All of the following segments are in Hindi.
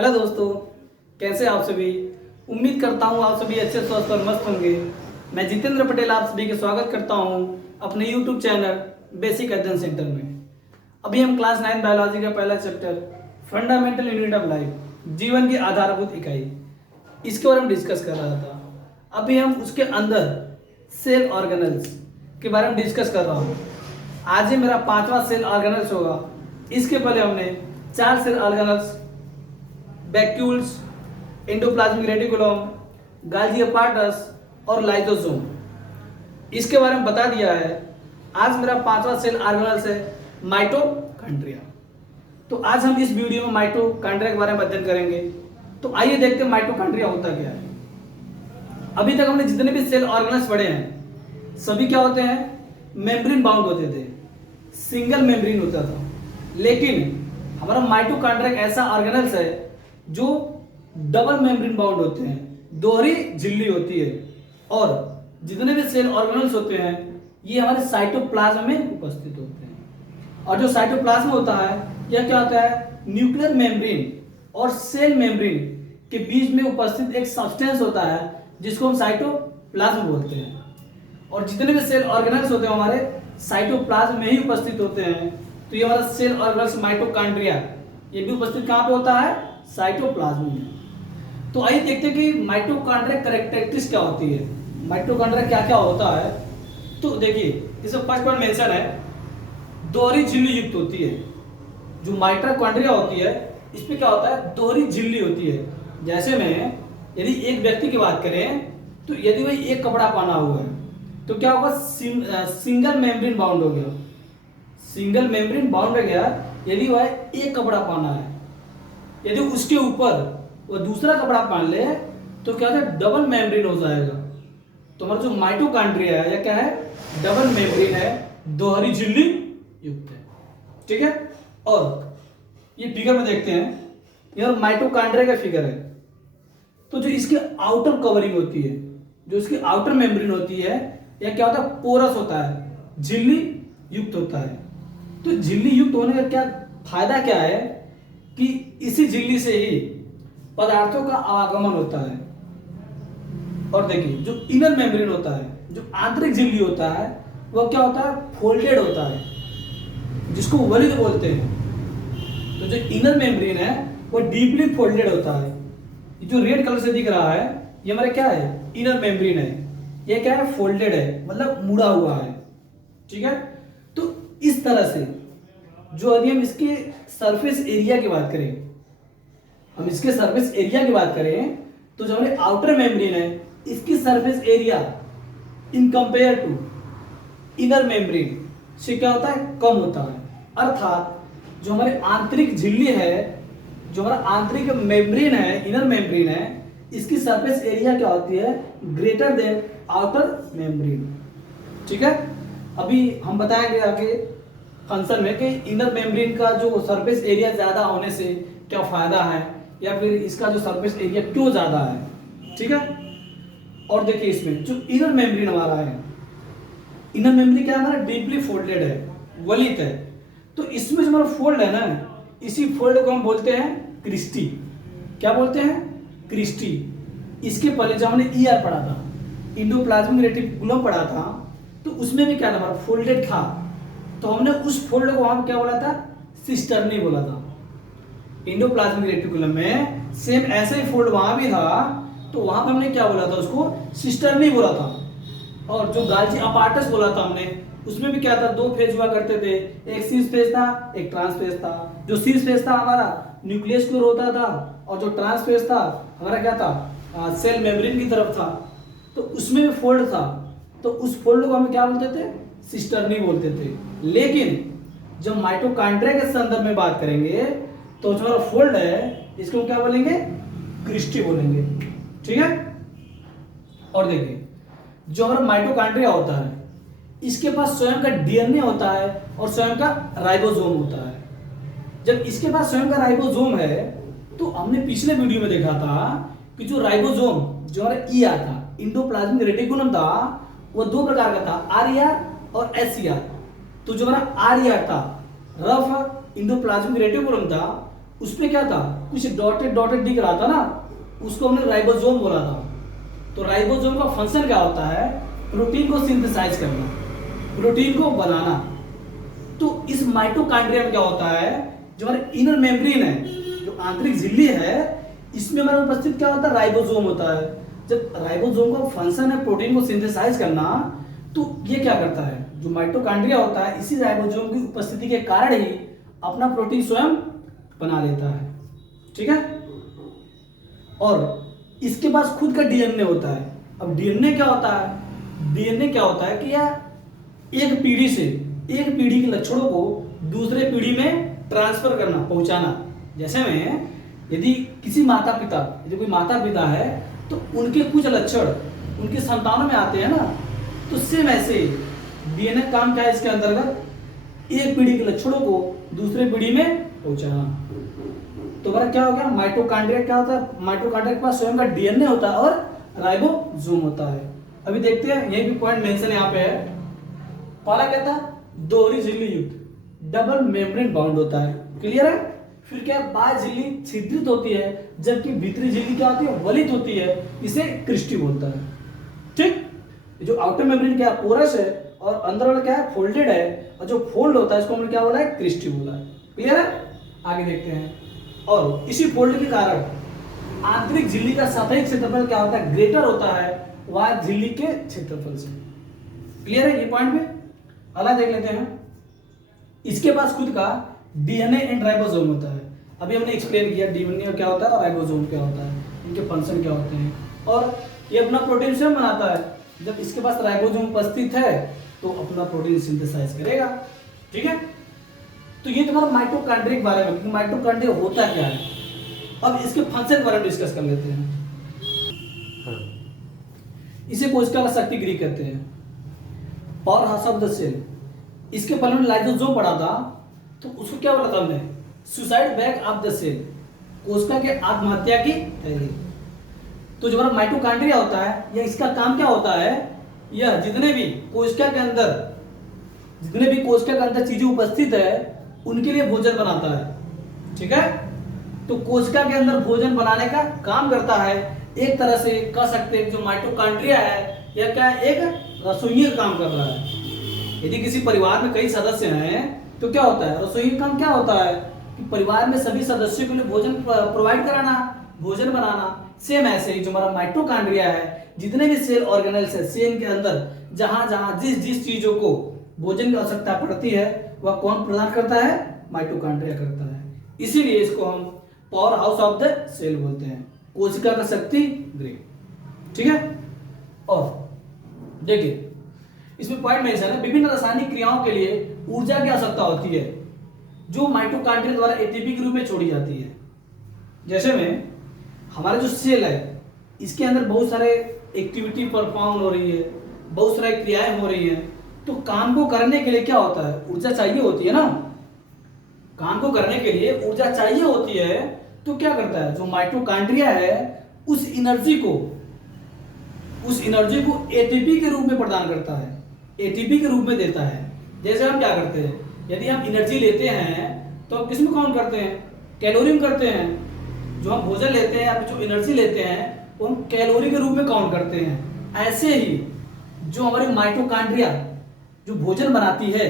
हेलो दोस्तों, कैसे आप सभी। उम्मीद करता हूँ आप सभी अच्छे स्वस्थ और मस्त होंगे। मैं जितेंद्र पटेल आप सभी का स्वागत करता हूँ अपने यूट्यूब चैनल बेसिक अध्ययन सेंटर में। अभी हम क्लास 9 बायोलॉजी का पहला chapter fundamental unit of life, जीवन की आधारभूत इकाई, इसके बारे में डिस्कस कर रहा था। अभी हम उसके अंदर सेल ऑर्गेनल्स के बारे में डिस्कस कर रहा हूँ। आज ही मेरा 5वां सेल ऑर्गेनल्स होगा। इसके पहले हमने 4 cell organelles, vacuoles, endoplasmic reticulum, Golgi apparatus और लाइसोसोम, इसके बारे में बता दिया है। आज मेरा 5वां सेल ऑर्गेनल्स है माइटोकॉन्ड्रिया। तो आज हम इस वीडियो में माइटोकॉन्ड्रिया के बारे में अध्ययन करेंगे। तो आइए देखते हैं माइटोकॉन्ड्रिया होता क्या है। अभी तक हमने जितने भी सेल ऑर्गेनल्स पढ़े हैं सभी क्या होते हैं, मेम्ब्रेन बाउंड होते थे, सिंगल मेम्ब्रेन होता था। लेकिन हमारा माइटोकॉन्ड्रिया एक ऐसा ऑर्गेनल्स है जो डबल मेम्ब्रेन बाउंड होते हैं, दोहरी झिल्ली होती है। और जितने भी सेल ऑर्गेनल्स होते हैं ये हमारे साइटोप्लाज्म में उपस्थित होते हैं। और जो साइटोप्लाज्म होता है यह क्या होता है, न्यूक्लियर मेम्ब्रेन और सेल मेम्ब्रेन के बीच में उपस्थित एक सब्सटेंस होता है जिसको हम साइटोप्लाज्म बोलते हैं। और जितने भी सेल ऑर्गेनल्स होते हैं हमारे साइटोप्लाज्म में ही उपस्थित होते हैं। तो ये हमारा सेल ऑर्गेनल्स माइटोकॉन्ड्रिया ये भी उपस्थित कहाँ पे होता है, साइटोप्लाज्म में। तो आइए देखते हैं कि माइटोकॉन्ड्रिया कैरेक्टरिस्टिक्स क्या होती है, माइटोकॉन्ड्रिया क्या क्या होता है। तो देखिए इसमें फर्स्ट पॉइंट मेंशन है, दोहरी झिल्ली युक्त होती है। जो माइटोकॉन्ड्रिया होती है इसमें क्या होता है, दोहरी झिल्ली होती है। जैसे में यदि एक व्यक्ति की बात करें तो यदि वह एक कपड़ा पहना हुआ है तो क्या होगा, सिंगल मेम्ब्रेन बाउंड हो गया, सिंगल मेम्ब्रेन बाउंड हो गया यदि वह एक कपड़ा पहना है। यदि उसके ऊपर वो दूसरा कपड़ा पहन ले तो क्या होता है, डबल मेम्ब्रेन हो जाएगा। तो हमारा जो माइटोकॉन्ड्रिया है यह क्या है, डबल मेम्ब्रेन है, दोहरी झिल्ली युक्त है। ठीक है। और ये फिगर में देखते हैं, यह माइटोकॉन्ड्रिया का फिगर है। तो जो इसकी आउटर कवरिंग होती है, जो इसकी आउटर मेम्ब्रेन होती है यह क्या होता है, पोरस होता है, झिल्ली युक्त होता है। तो झिल्ली युक्त होने का क्या फायदा क्या है कि इसी झिल्ली से ही पदार्थों का आवागमन होता है। और देखिए जो इनर मेम्ब्रेन होता है, जो आंतरिक झिल्ली होता है वह क्या होता है, फोल्डेड होता है, जिसको वलिद बोलते हैं। तो जो इनर मेम्ब्रेन है वो डीपली फोल्डेड होता है। जो रेड कलर से दिख रहा है ये हमारा क्या है, इनर मेम्ब्रेन है। ये क्या है, फोल्डेड है, मतलब मुड़ा हुआ है। ठीक है। तो इस तरह से जो यदि हम इसके सरफेस एरिया की बात करें, हम इसके सरफेस एरिया की बात करें तो जो हमारे आउटर मेम्ब्रेन है इसकी surface area in compare to inner membrane से क्या होता है, कम होता है। अर्थात जो हमारे आंतरिक झिल्ली है, जो हमारा आंतरिक मेम्ब्रेन है, इनर मेम्ब्रेन है, इसकी सरफेस एरिया क्या होती है, ग्रेटर देन आउटर मेम्ब्रेन। ठीक है। अभी हम बताएंगे आगे फंक्शन में कि इनर मेम्ब्रेन का जो सरफेस एरिया ज्यादा होने से क्या फायदा है, या फिर इसका जो सरफेस एरिया क्यों ज्यादा है। ठीक है। और देखिए इसमें जो इनर मेम्ब्रेन हमारा है, इनर मेम्ब्रेन क्या है, हमारा डीपली फोल्डेड है, वलित है। तो इसमें जो हमारा फोल्ड है ना, इसी फोल्ड को हम बोलते हैं क्रिस्टी। क्या बोलते हैं, क्रिस्टी। इसके पहले जब हमने ईआर पढ़ा था, एंडोप्लाज्मिक रेटिकुलम पढ़ा था, तो उसमें भी क्या था, हमारा फोल्डेड था। तो हमने उस फोल्ड को वहां क्या बोला था, सिस्टर्नी बोला था। एंडोप्लाज्मिक रेटिकुलम में सेम ऐसा ही फोल्ड वहां भी था, तो वहां पर हमने क्या बोला था, उसको सिस्टर्नी बोला था। और जो गाल्गी अपार्टस बोला था हमने, उसमें भी क्या था, 2 फेज हुआ करते थे, एक सीस फेज था, एक ट्रांस फेज था। जो सीस फेज था हमारा न्यूक्लियस की ओर होता था, और जो ट्रांस फेज था हमारा क्या था, सेल मेम्ब्रेन की तरफ था। तो उसमें भी फोल्ड था, तो उस फोल्ड को हम क्या बोलते थे, सिस्टर्नी बोलते थे। लेकिन जब माइटोकॉन्ड्रिया के संदर्भ में बात करेंगे तो जो हमारा फोल्ड है इसको हम क्या बोलेंगे, क्रिस्टी बोलेंगे। ठीक है। और देखिए जो हमारा माइटोकॉन्ड्रिया होता है इसके पास स्वयं का डीएनए होता है और स्वयं का राइबोसोम होता है। जब इसके पास स्वयं का राइबोसोम है तो हमने पिछले वीडियो में देखा था कि जो राइबोसोम जो हमारा ईआर था, एंडोप्लाज्मिक रेटिकुलम था, वो 2 प्रकार का था, आरईआर और एसईआर। तो जो हमारा आरईआर था, रफ एंडोप्लाज्मिक रेटिकुलम था, उसमें क्या था, कुछ डॉटेड डॉटेड दिख रहा था ना, उसको हमने राइबोसोम बोला था। तो राइबोसोम का फंक्शन क्या होता है, प्रोटीन को सिंथेसाइज करना, प्रोटीन को बनाना। तो इस माइटोकॉन्ड्रिया में क्या होता है, जो हमारे इनर मेम्ब्रेन है, जो आंतरिक झिल्ली है, इसमें हमारा उपस्थित क्या होता है, राइबोसोम होता है। जब राइबोसोम का फंक्शन है प्रोटीन को सिंथेसाइज करना, तो ये क्या करता है, जो माइटोकॉन्ड्रिया होता है, इसी राइबोसोम की उपस्थिति के कारण ही अपना प्रोटीन स्वयं बना लेता है। ठीक है। और इसके पास खुद का डीएनए होता है। अब डीएनए क्या होता है, डीएनए क्या होता है कि यह एक पीढ़ी से, एक पीढ़ी के लक्षणों को दूसरे पीढ़ी में ट्रांसफर करना, पहुंचाना। जैसे में यदि किसी माता पिता, यदि कोई माता पिता है तो उनके कुछ लक्षण उनके संतानों में आते हैं ना, तो सेम ऐसे डीएनए काम क्या है इसके अंतर्गत, एक पीढ़ी के लक्षणों को दूसरे पीढ़ी में पहुंचाना। तो हमारा क्या हो गया, माइटोकॉन्ड्रिया क्या होता है, माइटोकॉन्ड्रिया के पास स्वयं का डीएनए होता है और राइबोसोम होता है। अभी देखते हैं, यही भी पॉइंट मेंशन यहाँ पे है। पहला क्या था, दोहरी झिल्ली युक्त, डबल मेम्ब्रेन बाउंड होता है। क्लियर है। फिर क्या, बाह्य झिल्ली छिद्रित होती है, जबकि भीतरी झिल्ली क्या होती है, वलित होती है। इसे क्रिस्टी बोलता है। ठीक। जो आउटर मेम्ब्रेन क्या है, पोरस है, और अंदर वाला क्या है, फोल्डेड है, और जो फोल्ड होता है इसको हमने क्या बोला है, क्रिस्टी बोला है। क्लियर है। आगे देखते हैं। और इसी फोल्ड के कारण आंतरिक झिल्ली का सतही क्षेत्रफल क्या होता है, ग्रेटर होता है बाह्य झिल्ली के क्षेत्रफल से। क्लियर है ये पॉइंट में। अगला देख लेते हैं। इसके पास खुद का डीएनए एंड राइबोसोम होता है। अभी हमने एक्सप्लेन किया डीएनए क्या होता है और राइबोसोम क्या होता है, इनके फंक्शन क्या होते हैं, और ये अपना प्रोटीन स्वयं बनाता है। जब इसके पास राइबोसोम उपस्थित है तो अपना प्रोटीन सिंथेसाइज करेगा। ठीक है। तो ये तुम्हारा माइटोकॉन्ड्रिया के बारे में, माइटोकॉन्ड्रिया होता क्या है। अब इसके फंक्शन के बारे में डिस्कस कर लेते हैं। इसे कोशिका का शक्ति गृह कहते हैं, power house of the cell. इसके पहले में लाइसोसोम पढ़ा था, तो उसको क्या बोला था हमने, suicide bag of the cell, कोशिका के आत्महत्या की तैयारी। तो जो हमारा माइटोकॉन्ड्रिया होता है, यह इसका काम क्या होता है, यह जितने भी कोशिका के अंदर चीजें उपस्थित है उनके लिए भोजन बनाता है। ठीक है। तो कोशिका के अंदर भोजन बनाने का काम करता है। एक तरह से कह सकते हैं जो माइटोकॉन्ड्रिया है यह क्या है, एक रसोई का काम कर रहा है। यदि किसी परिवार में कई सदस्य हैं तो क्या होता है, रसोई का काम क्या होता है कि परिवार में सभी सदस्यों के लिए भोजन प्रोवाइड कराना, भोजन बनाना। सेम ऐसे ही जो हमारा माइटोकॉन्ड्रिया है, जितने भी सेल ऑर्गेनेल्स है, सेल के अंदर जहां जहां जिस जिस चीजों को भोजन की आवश्यकता पड़ती है वह कौन प्रदान करता है, माइटोकॉन्ड्रिया करता है। इसीलिए इसको हम power house of the cell बोलते हैं, कोशिका का शक्ति गृह। ठीक है। और देखिए इसमें पॉइंट मेंशन है, विभिन्न रासायनिक क्रियाओं के लिए ऊर्जा की आवश्यकता होती है जो माइटोकॉन्ड्रिया द्वारा एटीपी के रूप में छोड़ी जाती है। जैसे में हमारा जो सेल है इसके अंदर बहुत सारे एक्टिविटी परफॉर्म हो रही है, बहुत सारी क्रियाएं हो रही हैं। तो काम को करने के लिए क्या होता है, ऊर्जा चाहिए होती है ना। काम को करने के लिए ऊर्जा चाहिए होती है, तो क्या करता है जो माइटोकॉन्ड्रिया है उस एनर्जी को एटीपी के रूप में प्रदान करता है, एटीपी के रूप में देता है। जैसे हम क्या करते हैं, यदि हम एनर्जी लेते हैं तो हम किस में काउंट करते हैं, कैलोरी में करते हैं। जो हम भोजन लेते हैं या जो एनर्जी लेते हैं वो हम कैलोरी के रूप में काउंट करते हैं। ऐसे ही जो हमारी माइटोकॉन्ड्रिया जो भोजन बनाती है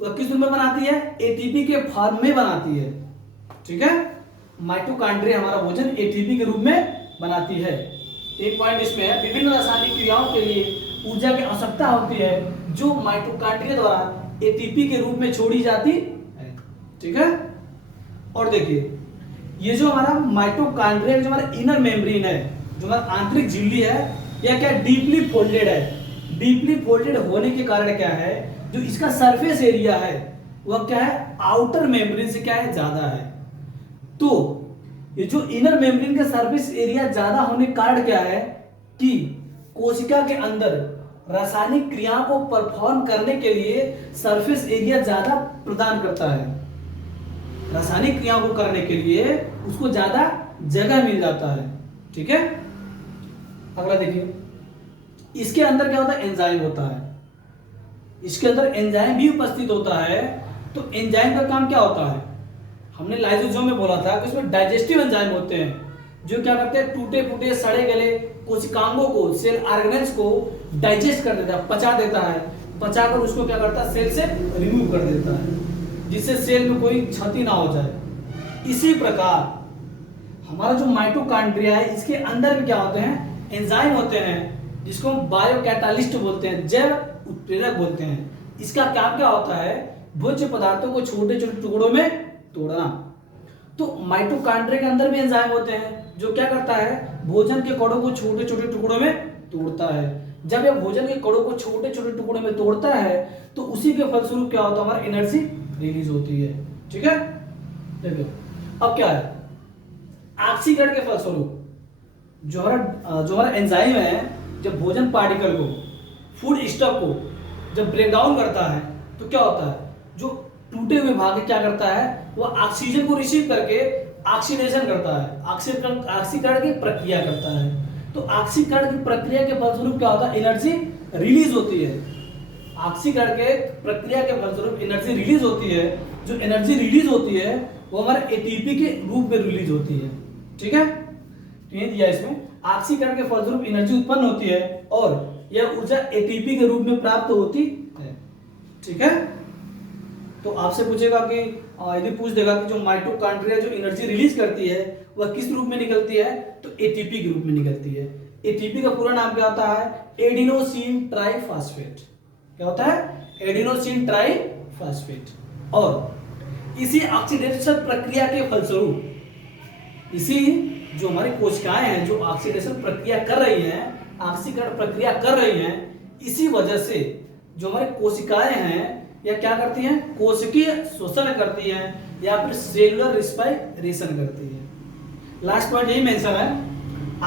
वह किस रूप में बनाती है, एटीपी के फॉर्म में बनाती है। ठीक है। माइटोकॉन्ड्रिया हमारा भोजन एटीपी के रूप में बनाती है। एक पॉइंट इसमें है, विभिन्न रासायनिक क्रियाओं के लिए ऊर्जा की आवश्यकता होती है जो माइटोकॉन्ड्रिया द्वारा एटीपी के रूप में छोड़ी जाती है। ठीक है। और देखिए ये जो हमारा माइटोकॉन्ड्रिया जो हमारा इनर मेम्ब्रेन है, जो हमारा आंतरिक झिल्ली है, यह क्या डीपली फोल्डेड है। डीपली फोल्डेड होने के कारण क्या है, जो इसका सरफेस एरिया है वह क्या है, आउटर मेम्ब्रेन से क्या है, ज्यादा है। तो ये जो इनर मेम्ब्रेन का सरफेस एरिया ज्यादा होने के कारण क्या है कि कोशिका के अंदर रासायनिक क्रियाओं को परफॉर्म करने के लिए सरफेस एरिया ज्यादा प्रदान करता है। रासायनिक क्रियाओं को करने के लिए उसको ज्यादा जगह मिल जाता है। ठीक है। अगला देखिए, इसके अंदर क्या होता है, एंजाइम होता है। इसके अंदर एंजाइम भी उपस्थित होता है। तो एंजाइम का काम क्या होता है, हमने लाइसोसोम में बोला था कि उसमें डाइजेस्टिव एंजाइम होते हैं जो क्या करते हैं, टूटे फूटे सड़े गले कोशिकांगों को, सेल ऑर्गेनेल्स को डाइजेस्ट कर देता है, पचा देता है, पचाकर उसको क्या करता है, सेल से रिमूव कर देता है, जिससे सेल में कोई क्षति ना हो जाए। इसी प्रकार हमारा जो माइटोकॉन्ड्रिया है, इसके अंदर भी क्या होते हैं, एंजाइम होते हैं जिसको हम बायोकैटालिस्ट बोलते हैं, जैव उत्प्रेरक बोलते हैं। इसका काम क्या होता है, भोज्य पदार्थों को छोटे छोटे टुकड़ों में तोड़ना। तो माइटोकॉन्ड्रिया के अंदर भी एंजाइम होते हैं जो क्या करता है, भोजन के कणों को छोटे छोटे टुकड़ों में तोड़ता है। जब यह भोजन के कणों को छोटे छोटे टुकड़ों में तोड़ता है तो उसी के फलस्वरूप क्या होता है, हमारा एनर्जी रिलीज होती है। ठीक है, देखो अब क्या है, ऑक्सीकरण के फलस्वरूप जो हमारा एंजाइम है, जब भोजन पार्टिकल को, फूड स्टॉक को जब ब्रेक डाउन करता है तो क्या होता है, जो टूटे हुए भाग क्या करता है, वो ऑक्सीजन को रिसीव करके ऑक्सीडेशन करता है, ऑक्सीकरण की प्रक्रिया करता है। तो ऑक्सीकरण की प्रक्रिया के फलस्वरूप क्या होता है, एनर्जी रिलीज होती है। ऑक्सीकरण के प्रक्रिया के फलस्वरूप एनर्जी रिलीज होती है। जो एनर्जी रिलीज होती है वो हमारे एटीपी के रूप में रिलीज होती है। ठीक है, तो ये दिया इसमें, ऑक्सीकरण के फलस्वरूप एनर्जी उत्पन्न होती है और यह ऊर्जा एटीपी के रूप में प्राप्त होती है। ठीक है, तो आपसे पूछेगा कि यदि पूछ देगा कि जो माइटोकॉन्ड्रिया जो एनर्जी रिलीज करती है वह किस रूप में निकलती है, तो एटीपी के रूप में निकलती है। एटीपी का पूरा नाम क्या होता है, एडिनोसिन ट्राइफॉस्फेट। क्या होता है, एडिनोसिन ट्राइफॉस्फेट। और इसी ऑक्सीडेशन प्रक्रिया के फलस्वरूप, इसी जो हमारी कोशिकाएं हैं जो ऑक्सीडेशन प्रक्रिया कर रही हैं, ऑक्सीकरण प्रक्रिया कर रही हैं, इसी वजह से जो हमारी कोशिकाएं हैं या क्या करती हैं, कोशिकीय शोषण करती हैं या फिर सेलुलर रिस्पायरेशन करती है। लास्ट पॉइंट यही मेंशन है,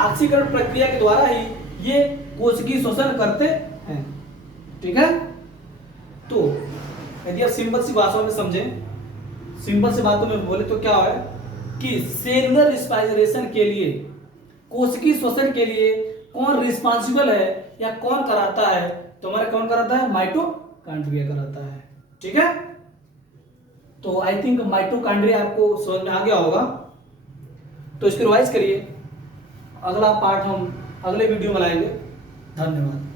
ऑक्सीकरण प्रक्रिया के द्वारा ही ये कोशिकीय शोषण करते हैं। ठीक है, तो यदि आप सिंपल सी भाषा में समझें, सिंपल सी बातों में बोले तो क्या है कि सेलुलर रिस्पायरेशन के लिए, कोशिकीय शोषण के लिए कौन रिस्पांसिबल है या कौन कराता है, तो हमारा कौन कराता है, माइटोकॉन्ड्रिया कराता है। ठीक है, तो आई थिंक माइटोकॉन्ड्रिया आपको समझ में आ गया होगा, तो इसको रिवाइज करिए। अगला पार्ट हम अगले वीडियो में लाएंगे। धन्यवाद।